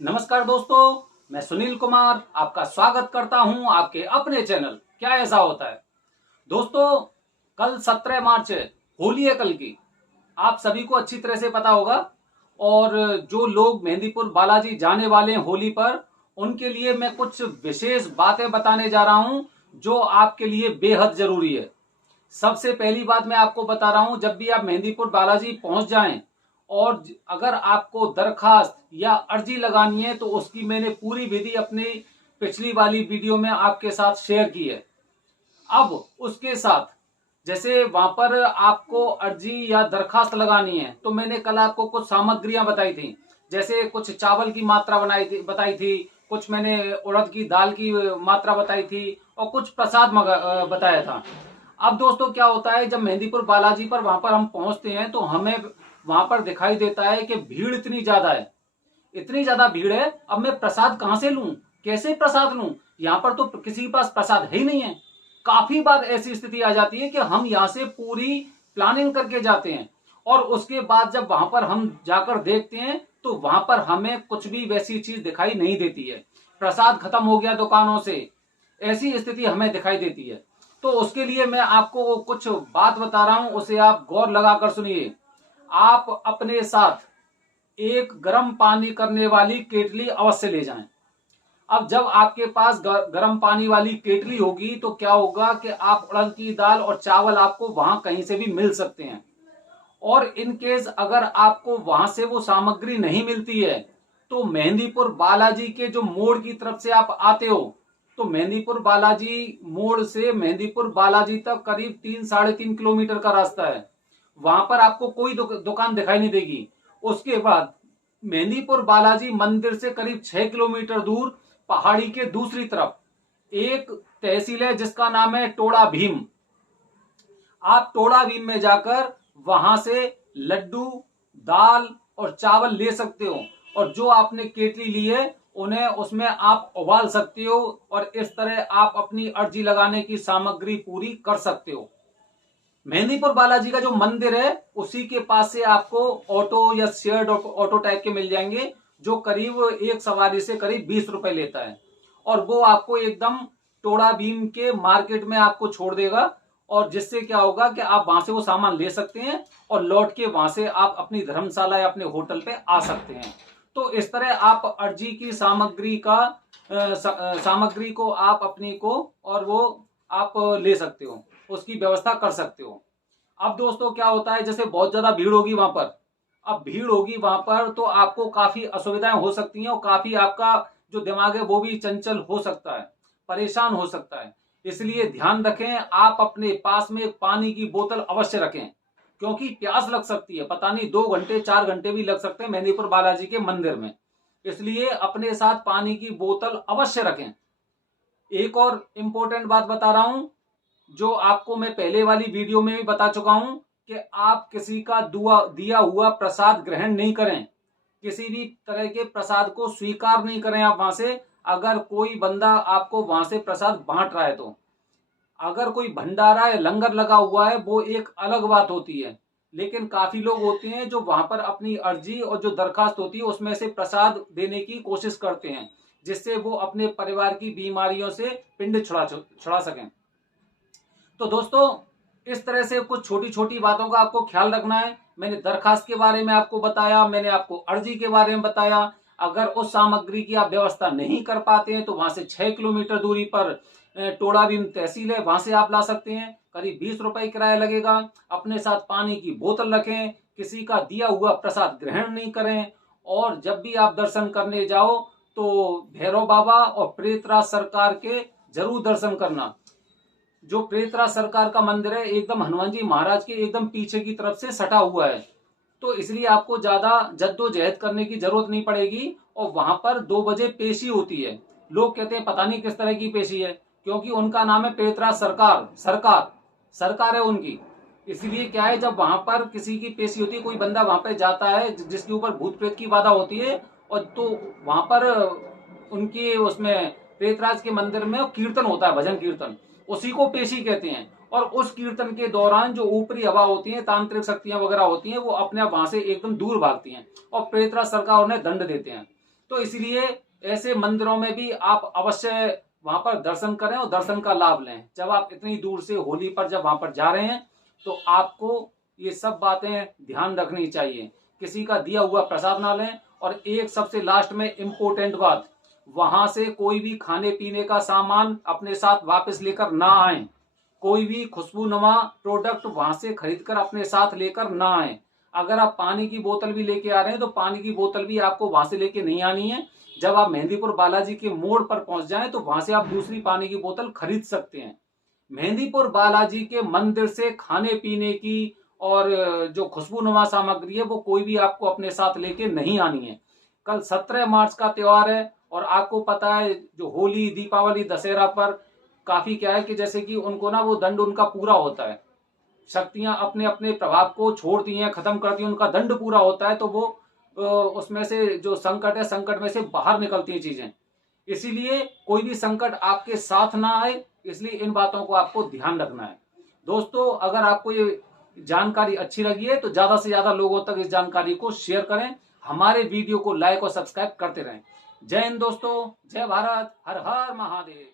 नमस्कार दोस्तों, मैं सुनील कुमार आपका स्वागत करता हूं आपके अपने चैनल क्या ऐसा होता है। दोस्तों, कल 17 मार्च है, होली है कल की। आप सभी को अच्छी तरह से पता होगा। और जो लोग मेहंदीपुर बालाजी जाने वाले हैं होली पर, उनके लिए मैं कुछ विशेष बातें बताने जा रहा हूं जो आपके लिए बेहद जरूरी है। सबसे पहली बात मैं आपको बता रहा हूं, जब भी आप मेहंदीपुर बालाजी पहुंच जाएं और अगर आपको दरखास्त या अर्जी लगानी है तो उसकी मैंने पूरी विधि अपनी पिछली वाली वीडियो में आपके साथ शेयर की है। अब उसके साथ जैसे वहां पर आपको अर्जी या दरखास्त लगानी है तो मैंने कल आपको कुछ सामग्रियां बताई थी। जैसे कुछ चावल की मात्रा बताई थी, कुछ मैंने उड़द की दाल की मात्रा बताई थी और कुछ प्रसाद बताया था। अब दोस्तों क्या होता है, जब मेहंदीपुर बालाजी पर वहां पर हम पहुंचते हैं तो हमें वहां पर दिखाई देता है कि भीड़ इतनी ज्यादा है, इतनी ज्यादा भीड़ है। अब मैं प्रसाद कहां से लूं, कैसे प्रसाद लूं? यहाँ पर तो किसी के पास प्रसाद है ही नहीं है। काफी बार ऐसी स्थिति आ जाती है कि हम यहाँ से पूरी प्लानिंग करके जाते हैं और उसके बाद जब वहां पर हम जाकर देखते हैं तो वहां पर हमें कुछ भी वैसी चीज दिखाई नहीं देती है। प्रसाद खत्म हो गया दुकानों से, ऐसी स्थिति हमें दिखाई देती है। तो उसके लिए मैं आपको कुछ बात बता रहा हूं, उसे आप गौर लगाकर सुनिए। आप अपने साथ एक गर्म पानी करने वाली केटली अवश्य ले जाएं। अब जब आपके पास गर्म पानी वाली केटली होगी तो क्या होगा कि आप उड़द की दाल और चावल आपको वहां कहीं से भी मिल सकते हैं। और इन केस अगर आपको वहां से वो सामग्री नहीं मिलती है तो मेहंदीपुर बालाजी के जो मोड़ की तरफ से आप आते हो, तो मेहंदीपुर बालाजी मोड़ से मेहंदीपुर बालाजी तक करीब 3-3.5 किलोमीटर का रास्ता है। वहां पर आपको कोई दुकान दिखाई नहीं देगी। उसके बाद मेहंदीपुर बालाजी मंदिर से करीब 6 किलोमीटर दूर पहाड़ी के दूसरी तरफ एक तहसील है जिसका नाम है टोड़ा भीम। आप टोड़ा भीम में जाकर वहां से लड्डू, दाल और चावल ले सकते हो और जो आपने केटली ली है उन्हें उसमें आप उबाल सकते हो और इस तरह आप अपनी अर्जी लगाने की सामग्री पूरी कर सकते हो। मेहंदीपुर बालाजी का जो मंदिर है उसी के पास से आपको ऑटो या शेयर्ड ऑटो टाइप के मिल जाएंगे जो करीब एक सवारी से करीब 20 रुपए लेता है और वो आपको एकदम टोड़ा भीम के मार्केट में आपको छोड़ देगा। और जिससे क्या होगा कि आप वहां से वो सामान ले सकते हैं और लौट के वहां से आप अपनी धर्मशाला या अपने होटल पे आ सकते हैं। तो इस तरह आप अर्जी की सामग्री को आप अपनी को और वो आप ले सकते हो, उसकी व्यवस्था कर सकते हो। अब दोस्तों क्या होता है, जैसे बहुत ज्यादा भीड़ होगी वहां पर, अब भीड़ होगी वहां पर तो आपको काफी असुविधाएं हो सकती हैं और काफी आपका जो दिमाग है वो भी चंचल हो सकता है, परेशान हो सकता है। इसलिए ध्यान रखें, आप अपने पास में एक पानी की बोतल अवश्य रखें क्योंकि प्यास लग सकती है। पता नहीं 2 घंटे 4 घंटे भी लग सकते हैं मेहंदीपुर बालाजी के मंदिर में, इसलिए अपने साथ पानी की बोतल अवश्य रखें। एक और इंपॉर्टेंट बात बता रहा हूं जो आपको मैं पहले वाली वीडियो में भी बता चुका हूं कि आप किसी का दिया हुआ प्रसाद ग्रहण नहीं करें। किसी भी तरह के प्रसाद को स्वीकार नहीं करें आप वहां से। अगर कोई बंदा आपको वहां से प्रसाद बांट रहा है तो, अगर कोई भंडारा या लंगर लगा हुआ है वो एक अलग बात होती है, लेकिन काफी लोग होते हैं जो वहां पर अपनी अर्जी और जो दरखास्त होती है उसमें से प्रसाद देने की कोशिश करते हैं जिससे वो अपने परिवार की बीमारियों से पिंड छुड़ा सकें। तो दोस्तों इस तरह से कुछ छोटी छोटी बातों का आपको ख्याल रखना है। मैंने दरखास्त के बारे में आपको बताया, मैंने आपको अर्जी के बारे में बताया। अगर उस सामग्री की आप व्यवस्था नहीं कर पाते हैं तो वहां से 6 किलोमीटर दूरी पर टोड़ा भीम तहसील है, वहां से आप ला सकते हैं। करीब 20 रुपए किराया लगेगा। अपने साथ पानी की बोतल रखें, किसी का दिया हुआ प्रसाद ग्रहण नहीं करें और जब भी आप दर्शन करने जाओ तो भैरव बाबा और प्रेतराज सरकार के जरूर दर्शन करना। जो प्रेतराज सरकार का मंदिर है एकदम हनुमान जी महाराज के एकदम पीछे की तरफ से सटा हुआ है, तो इसलिए आपको ज्यादा जद्दोजहद करने की जरूरत नहीं पड़ेगी। और वहां पर 2 बजे पेशी होती है। लोग कहते हैं पता नहीं किस तरह की पेशी है, क्योंकि उनका नाम है प्रेतराज सरकार, सरकार है उनकी। इसलिए क्या है, जब वहां पर किसी की पेशी होती है, कोई बंदा वहां पर जाता है जिसके ऊपर भूत प्रेत की बाधा होती है, और तो वहां पर उनकी उसमें प्रेतराज के मंदिर में कीर्तन होता है, भजन कीर्तन, उसी को पेशी कहते हैं। और उस कीर्तन के दौरान जो ऊपरी हवा होती है, तांत्रिक शक्तियां वगैरह होती हैं, वो अपने आप वहां से एकदम दूर भागती हैं और प्रेतराज सरकार उन्हें दंड देते हैं। तो इसलिए ऐसे मंदिरों में भी आप अवश्य वहां पर दर्शन करें और दर्शन का लाभ लें। जब आप इतनी दूर से होली पर जब वहां पर जा रहे हैं तो आपको ये सब बातें ध्यान रखनी चाहिए। किसी का दिया हुआ प्रसाद ना लें। और एक सबसे लास्ट में इम्पोर्टेंट बात, वहां से कोई भी खाने पीने का सामान अपने साथ वापस लेकर ना आए। कोई भी खुशबूनुमा प्रोडक्ट वहां से खरीदकर अपने साथ लेकर ना आए। अगर आप पानी की बोतल भी लेके आ रहे हैं तो पानी की बोतल भी आपको वहां से लेके नहीं आनी है। जब आप मेहंदीपुर बालाजी के मोड़ पर पहुंच जाएं तो वहां से आप दूसरी पानी की बोतल खरीद सकते हैं। मेहंदीपुर बालाजी के मंदिर से खाने पीने की और जो खुशबूनुमा सामग्री है वो कोई भी आपको अपने साथ लेके नहीं आनी है। कल 17 मार्च का त्योहार है और आपको पता है जो होली, दीपावली, दशहरा पर काफी क्या है कि जैसे कि उनको ना वो दंड उनका पूरा होता है। शक्तियां अपने अपने प्रभाव को छोड़ती हैं, खत्म करती हैं, उनका दंड पूरा होता है तो वो उसमें से जो संकट है, संकट में से बाहर निकलती हैं चीजें। इसीलिए कोई भी संकट आपके साथ ना आए, इसलिए इन बातों को आपको ध्यान रखना है। दोस्तों, अगर आपको ये जानकारी अच्छी लगी है तो ज्यादा से ज्यादा लोगों तक इस जानकारी को शेयर करें। हमारे वीडियो को लाइक और सब्सक्राइब करते रहें। जय हिंद दोस्तों, जय भारत, हर हर महादेव।